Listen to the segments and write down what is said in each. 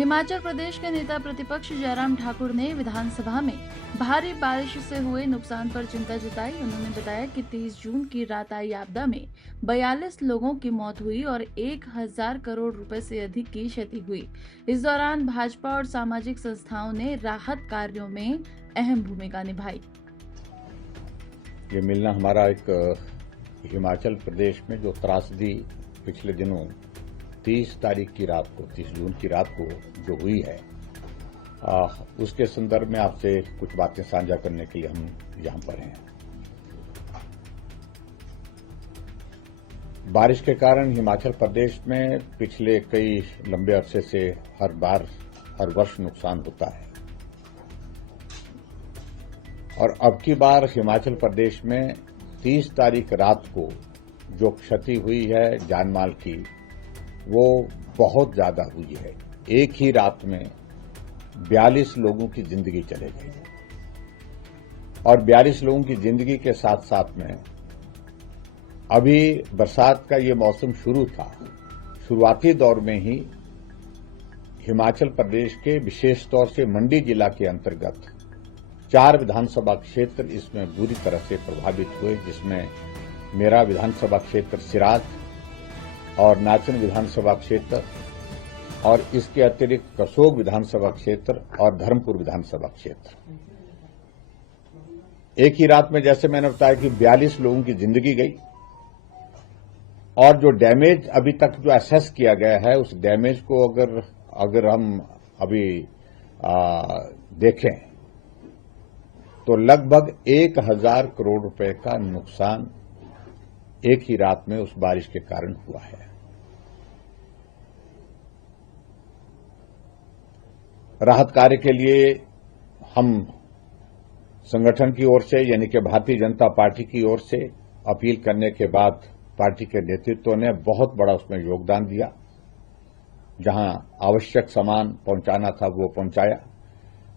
हिमाचल प्रदेश के नेता प्रतिपक्ष जयराम ठाकुर ने विधानसभा में भारी बारिश से हुए नुकसान पर चिंता जताई। उन्होंने बताया कि 30 जून की रात आई आपदा में 42 लोगों की मौत हुई और 1000 करोड़ रुपए से अधिक की क्षति हुई। इस दौरान भाजपा और सामाजिक संस्थाओं ने राहत कार्यों में अहम भूमिका निभाई। ये मिलना हमारा एक हिमाचल प्रदेश में जो त्रासदी पिछले दिनों 30 तारीख की रात को 30 जून की रात को जो हुई है उसके संदर्भ में आपसे कुछ बातें साझा करने के लिए हम यहां पर हैं। बारिश के कारण हिमाचल प्रदेश में पिछले कई लंबे अरसे से हर वर्ष नुकसान होता है और अब की बार हिमाचल प्रदेश में 30 तारीख रात को जो क्षति हुई है जान माल की वो बहुत ज्यादा हुई है। एक ही रात में 42 लोगों की जिंदगी चले गई और 42 लोगों की जिंदगी के साथ साथ में अभी बरसात का ये मौसम शुरू था। शुरुआती दौर में ही हिमाचल प्रदेश के विशेष तौर से मंडी जिला के अंतर्गत 4 विधानसभा क्षेत्र इसमें बुरी तरह से प्रभावित हुए, जिसमें मेरा विधानसभा क्षेत्र सिराज और नाचन विधानसभा क्षेत्र और इसके अतिरिक्त कसोग विधानसभा क्षेत्र और धर्मपुर विधानसभा क्षेत्र। एक ही रात में जैसे मैंने बताया कि 42 लोगों की जिंदगी गई और जो डैमेज अभी तक जो असेस किया गया है उस डैमेज को अगर हम अभी देखें तो लगभग 1000 करोड़ रुपए का नुकसान एक ही रात में उस बारिश के कारण हुआ है। राहत कार्य के लिए हम संगठन की ओर से यानी कि भारतीय जनता पार्टी की ओर से अपील करने के बाद पार्टी के नेतृत्व ने बहुत बड़ा उसमें योगदान दिया। जहां आवश्यक सामान पहुंचाना था वो पहुंचाया।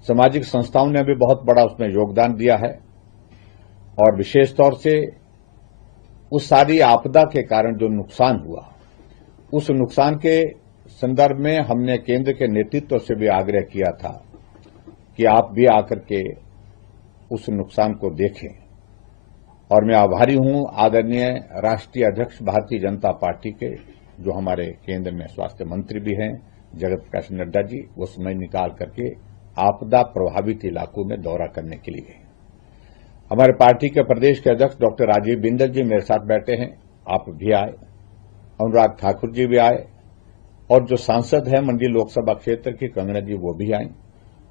सामाजिक संस्थाओं ने भी बहुत बड़ा उसमें योगदान दिया है और विशेष तौर से उस सारी आपदा के कारण जो नुकसान हुआ उस नुकसान के संदर्भ में हमने केंद्र के नेतृत्व से भी आग्रह किया था कि आप भी आकर के उस नुकसान को देखें और मैं आभारी हूं आदरणीय राष्ट्रीय अध्यक्ष भारतीय जनता पार्टी के जो हमारे केंद्र में स्वास्थ्य मंत्री भी हैं जगत प्रकाश नड्डा जी, वो समय निकाल करके आपदा प्रभावित इलाकों में दौरा करने के लिए। हमारे पार्टी के प्रदेश के अध्यक्ष डॉक्टर राजीव बिंदल जी मेरे साथ बैठे हैं, आप भी आए, अनुराग ठाकुर जी भी आए और जो सांसद है मंडी लोकसभा क्षेत्र की कंगना जी वो भी आई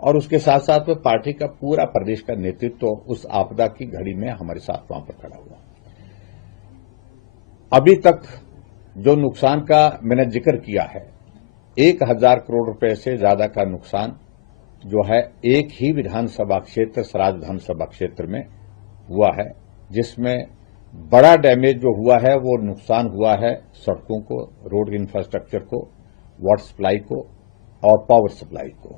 और उसके साथ साथ में पार्टी का पूरा प्रदेश का नेतृत्व उस आपदा की घड़ी में हमारे साथ वहां पर खड़ा हुआ। अभी तक जो नुकसान का मैंने जिक्र किया है 1000 करोड़ रुपए से ज्यादा का नुकसान जो है एक ही विधानसभा क्षेत्र सराज विधानसभा क्षेत्र में हुआ है, जिसमें बड़ा डैमेज जो हुआ है वो नुकसान हुआ है सड़कों को, रोड इंफ्रास्ट्रक्चर को, वाटर सप्लाई को और पावर सप्लाई को,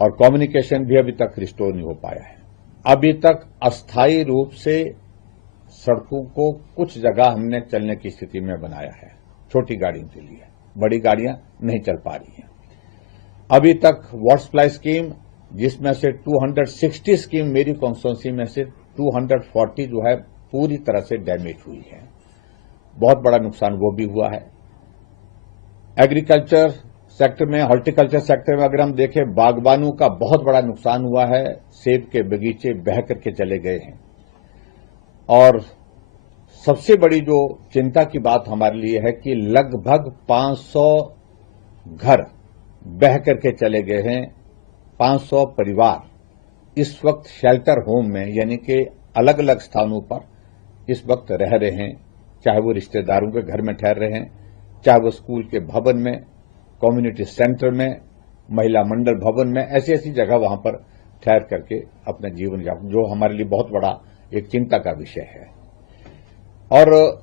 और कम्युनिकेशन भी अभी तक रिस्टोर नहीं हो पाया है। अभी तक अस्थायी रूप से सड़कों को कुछ जगह हमने चलने की स्थिति में बनाया है छोटी गाड़ियों के लिए, बड़ी गाड़ियां नहीं चल पा रही हैं। अभी तक वाटर सप्लाई स्कीम जिसमें से 260 स्कीम मेरी कॉन्स्टिट्यूंसी में से 240 जो है पूरी तरह से डैमेज हुई है, बहुत बड़ा नुकसान वो भी हुआ है। एग्रीकल्चर सेक्टर में, हॉर्टिकल्चर सेक्टर में अगर हम देखें बागबानों का बहुत बड़ा नुकसान हुआ है, सेब के बगीचे बह करके चले गए हैं और सबसे बड़ी जो चिंता की बात हमारे लिए है कि लगभग 500 घर बह करके चले गए हैं। 500 परिवार इस वक्त शेल्टर होम में यानी कि अलग अलग स्थानों पर इस वक्त रह रहे हैं, चाहे वो रिश्तेदारों के घर में ठहर रहे हैं, चाहे वो स्कूल के भवन में, कम्युनिटी सेंटर में, महिला मंडल भवन में, ऐसी ऐसी जगह वहां पर ठहर करके अपना जीवन यापन, जो हमारे लिए बहुत बड़ा एक चिंता का विषय है। और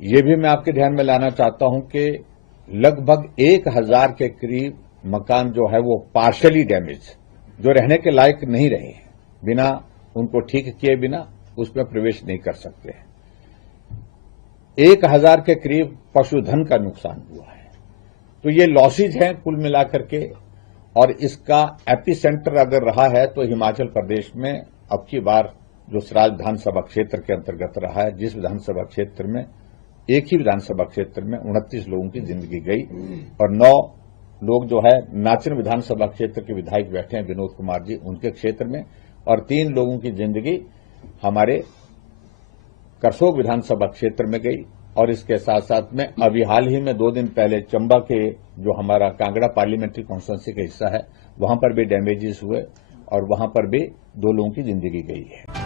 ये भी मैं आपके ध्यान में लाना चाहता हूं कि लगभग 1000 के करीब मकान जो है वो पार्शली डैमेज, जो रहने के लायक नहीं रहे, बिना उनको ठीक किए बिना उसमें प्रवेश नहीं कर सकते हैं। 1000 के करीब पशुधन का नुकसान हुआ है तो ये लॉसेज हैं कुल मिलाकर के, और इसका एपिसेंटर अगर रहा है तो हिमाचल प्रदेश में अब की बार जो सराज विधानसभा क्षेत्र के अंतर्गत रहा है, जिस विधानसभा क्षेत्र में एक ही विधानसभा क्षेत्र में 29 लोगों की जिंदगी गई और 9 लोग जो है नाचन विधानसभा क्षेत्र के विधायक बैठे हैं विनोद कुमार जी, उनके क्षेत्र में, और 3 लोगों की जिंदगी हमारे करसोग विधानसभा क्षेत्र में गई। और इसके साथ साथ में अभी हाल ही में 2 दिन पहले चंबा के जो हमारा कांगड़ा पार्लियामेंट्री कॉन्स्टिट्यूंसी का हिस्सा है, वहां पर भी डैमेजेस हुए और वहां पर भी 2 लोगों की जिंदगी गई है।